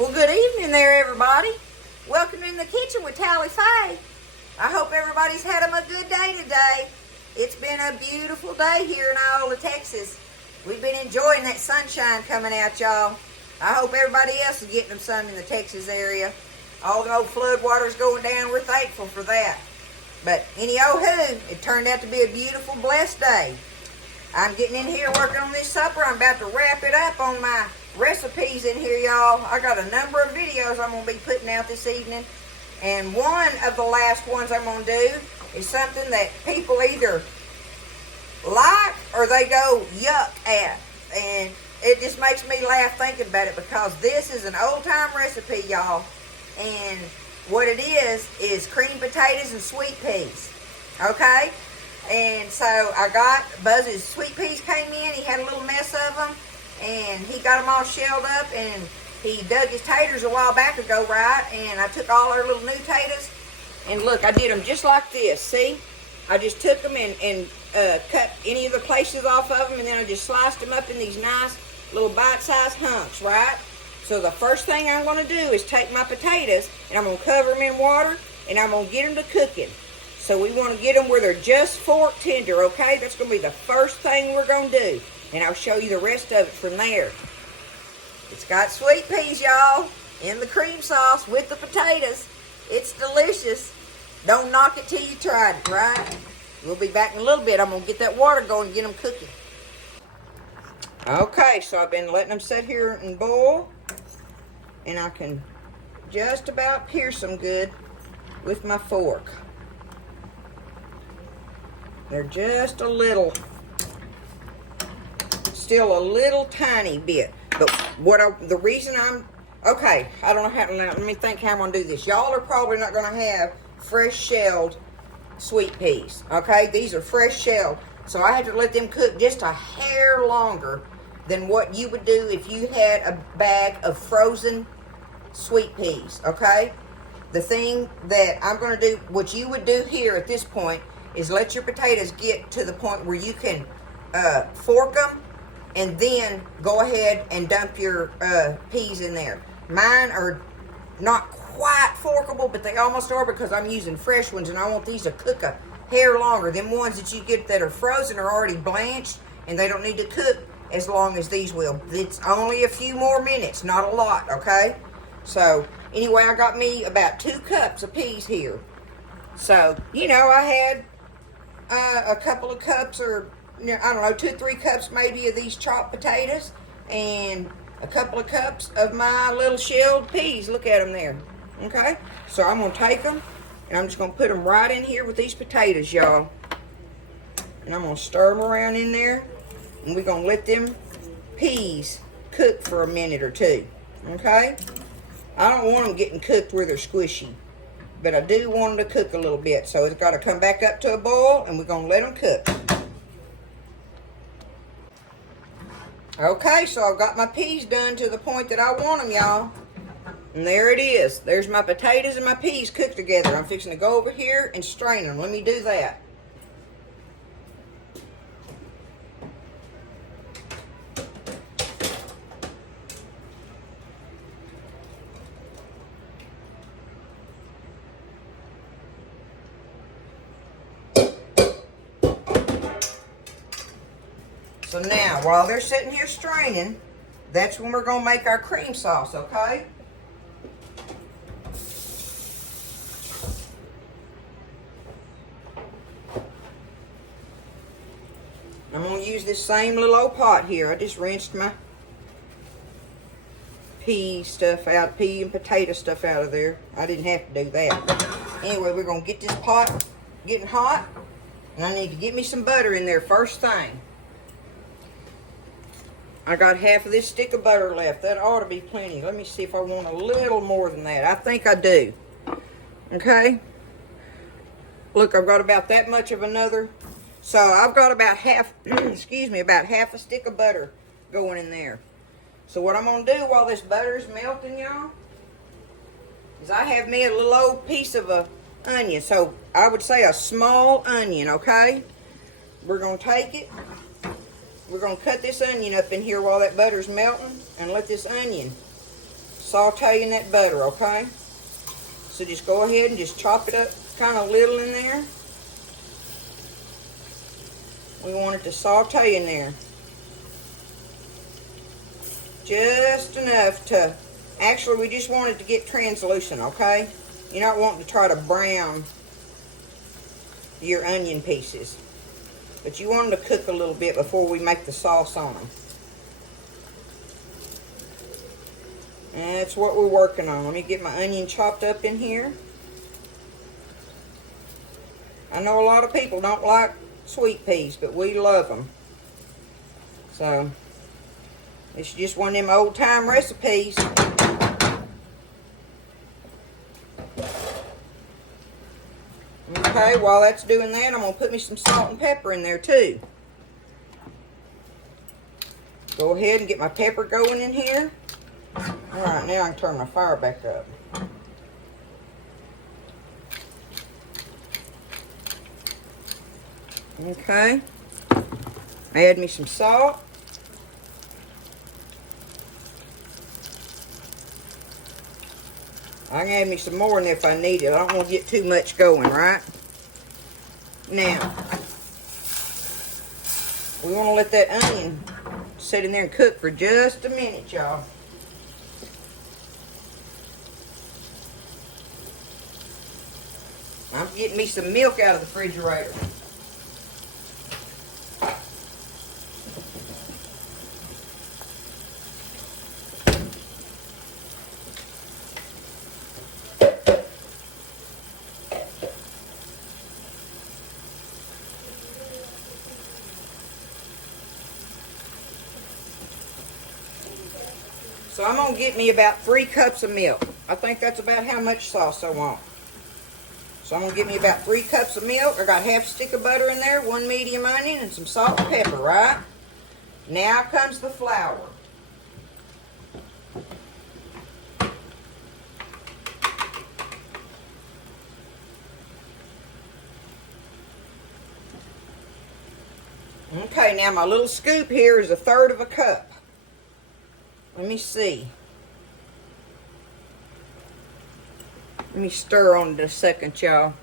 Well, good evening there, everybody. Welcome in the kitchen with Tally Faye. I hope everybody's had a good day today. It's been a beautiful day here in Iola, Texas. We've been enjoying that sunshine coming out, y'all. I hope everybody else is getting them some in the Texas area. All the old flood water's going down. We're thankful for that. But any-oh-hoo, it turned out to be a beautiful, blessed day. I'm getting in here working on this supper. I'm about to wrap it up on my recipes in here, y'all. I got a number of videos I'm going to be putting out this evening. And one of the last ones I'm going to do is something that people either like or they go yuck at. And it just makes me laugh thinking about it because this is an old-time recipe, y'all. And what it is creamed potatoes and sweet peas. Okay? And so I got Buzz's sweet peas came in. He had a little mess of them. And he got them all shelled up. And he dug his taters a while back ago, right? And I took all our little new taters. And look, I did them just like this. See? I just took them and cut any of the places off of them. And then I just sliced them up in these nice little bite-sized hunks, right? So the first thing I'm going to do is take my potatoes. And I'm going to cover them in water. And I'm going to get them to cooking. So we want to get them where they're just fork tender, okay? That's going to be the first thing we're going to do. And I'll show you the rest of it from there. It's got sweet peas, y'all, in the cream sauce with the potatoes. It's delicious. Don't knock it till you tried it, right? We'll be back in a little bit. I'm going to get that water going and get them cooking. Okay, so I've been letting them sit here and boil. And I can just about pierce them good with my fork. They're just a little, still a little tiny bit. But the reason okay, I don't know how to, let me think how I'm going to do this. Y'all are probably not going to have fresh shelled sweet peas, okay? These are fresh shelled. So I have to let them cook just a hair longer than what you would do if you had a bag of frozen sweet peas, okay? The thing that I'm going to do, what you would do here at this point, is let your potatoes get to the point where you can fork them and then go ahead and dump your peas in there. Mine are not quite forkable, but they almost are because I'm using fresh ones and I want these to cook a hair longer. Them ones that you get that are frozen are already blanched and they don't need to cook as long as these will. It's only a few more minutes, not a lot, okay? So anyway, I got me about 2 cups of peas here. So, you know, I had a couple of cups or, I don't know, 2 or 3 cups maybe of these chopped potatoes and a couple of cups of my little shelled peas. Look at them there. Okay? So I'm going to take them and I'm just going to put them right in here with these potatoes, y'all. And I'm going to stir them around in there and we're going to let them peas cook for a minute or two. Okay? I don't want them getting cooked where they're squishy. But I do want them to cook a little bit. So it's got to come back up to a boil and we're going to let them cook. Okay, so I've got my peas done to the point that I want them, y'all. And there it is. There's my potatoes and my peas cooked together. I'm fixing to go over here and strain them. Let me do that. So now, while they're sitting here straining, that's when we're going to make our cream sauce, okay? I'm going to use this same little old pot here. I just rinsed my pea and potato stuff out of there. I didn't have to do that. But anyway, we're going to get this pot getting hot. And I need to get me some butter in there first thing. I got half of this stick of butter left. That ought to be plenty. Let me see if I want a little more than that. I think I do. Okay? Look, I've got about that much of another. So I've got about half, about half a stick of butter going in there. So what I'm going to do while this butter is melting, y'all, is I have me a little old piece of a onion. So I would say a small onion, okay? We're going to take it. We're going to cut this onion up in here while that butter's melting and let this onion sauteing that butter, okay? So just go ahead and just chop it up kind of little in there. We want it to saute in there. Just enough to, actually we just want it to get translucent, okay? You're not wanting to try to brown your onion pieces. But you want them to cook a little bit before we make the sauce on them. And that's what we're working on. Let me get my onion chopped up in here. I know a lot of people don't like sweet peas, but we love them. So, it's just one of them old time recipes. Okay, while that's doing that, I'm going to put me some salt and pepper in there too. Go ahead and get my pepper going in here. Alright, now I can turn my fire back up. Okay. Add me some salt. I can add me some more in there if I need it. I don't want to get too much going, right? Now, we want to let that onion sit in there and cook for just a minute, y'all. I'm getting me some milk out of the refrigerator. So I'm going to get me about 3 cups of milk. I think that's about how much sauce I want. So I'm going to get me about 3 cups of milk. I got half a stick of butter in there, 1 medium onion, and some salt and pepper, right? Now comes the flour. Okay, now my little scoop here is 1/3 of a cup. Let me see. Let me stir on it a second, y'all.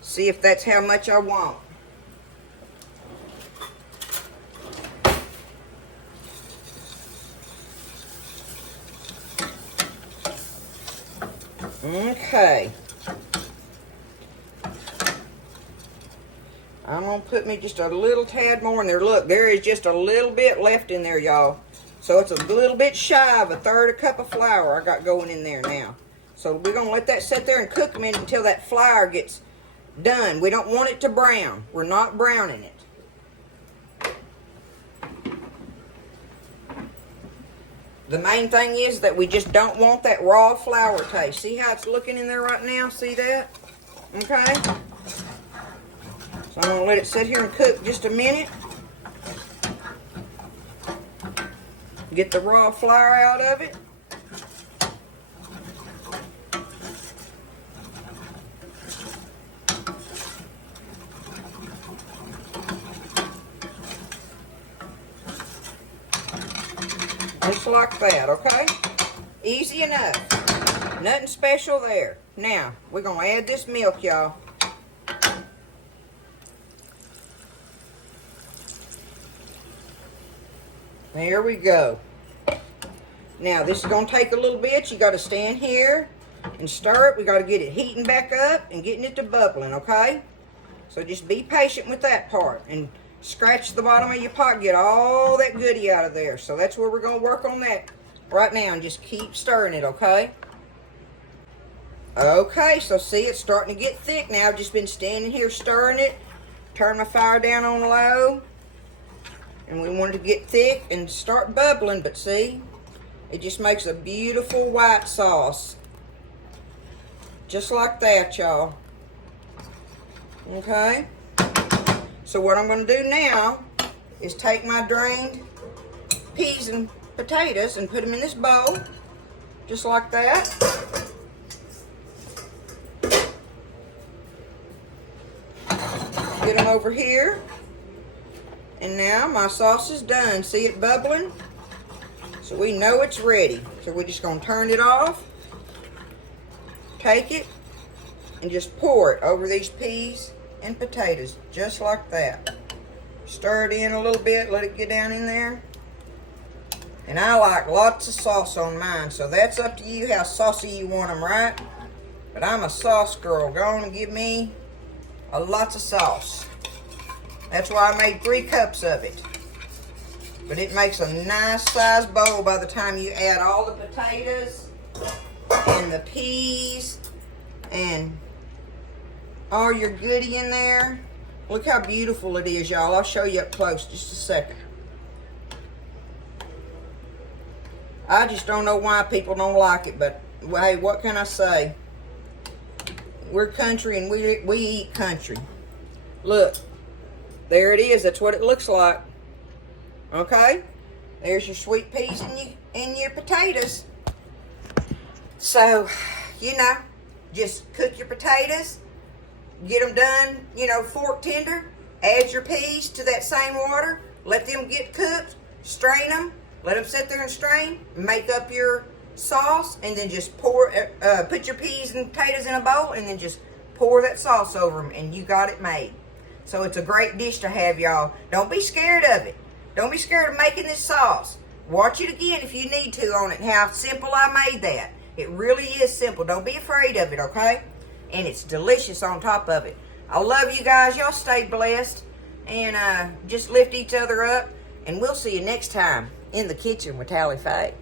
See if that's how much I want. Okay. I'm going to put me just a little tad more in there. Look, there is just a little bit left in there, y'all. So it's a little bit shy of 1/3 a cup of flour I got going in there now. So we're going to let that sit there and cook a minute until that flour gets done. We don't want it to brown. We're not browning it. The main thing is that we just don't want that raw flour taste. See how it's looking in there right now? See that? Okay? So I'm going to let it sit here and cook just a minute. Get the raw flour out of it. Just like that, okay? Easy enough. Nothing special there. Now, we're going to add this milk, y'all. There we go. Now, this is going to take a little bit. You got to stand here and stir it. We got to get it heating back up and getting it to bubbling, okay? So just be patient with that part and scratch the bottom of your pot, get all that goodie out of there. So that's where we're going to work on that right now, and just keep stirring it, okay? Okay, so see, it's starting to get thick now. I've just been standing here stirring it. Turn my fire down on low. And we want it to get thick and start bubbling, but see, it just makes a beautiful white sauce. Just like that, y'all. Okay? So what I'm going to do now is take my drained peas and potatoes and put them in this bowl. Just like that. Get them over here. And now my sauce is done. See it bubbling? So we know it's ready. So we're just going to turn it off. Take it and just pour it over these peas and potatoes, just like that. Stir it in a little bit, let it get down in there. And I like lots of sauce on mine, so that's up to you how saucy you want them, right? But I'm a sauce girl. Go on and give me lots of sauce. That's why I made 3 cups of it. But it makes a nice sized bowl by the time you add all the potatoes and the peas and all your goodie in there. Look how beautiful it is, y'all. I'll show you up close just a second. I just don't know why people don't like it, but hey, what can I say? We're country and we eat country. Look, there it is. That's what it looks like. Okay? There's your sweet peas and your potatoes. So, you know, just cook your potatoes, get them done, you know, fork tender, add your peas to that same water, let them get cooked, strain them, let them sit there and strain, make up your sauce, and then just pour, put your peas and potatoes in a bowl, and then just pour that sauce over them, and you got it made. So it's a great dish to have, y'all. Don't be scared of it. Don't be scared of making this sauce. Watch it again if you need to on it, how simple I made that. It really is simple. Don't be afraid of it, okay? And it's delicious on top of it. I love you guys. Y'all stay blessed. And just lift each other up. And we'll see you next time in the kitchen with Tally Faye.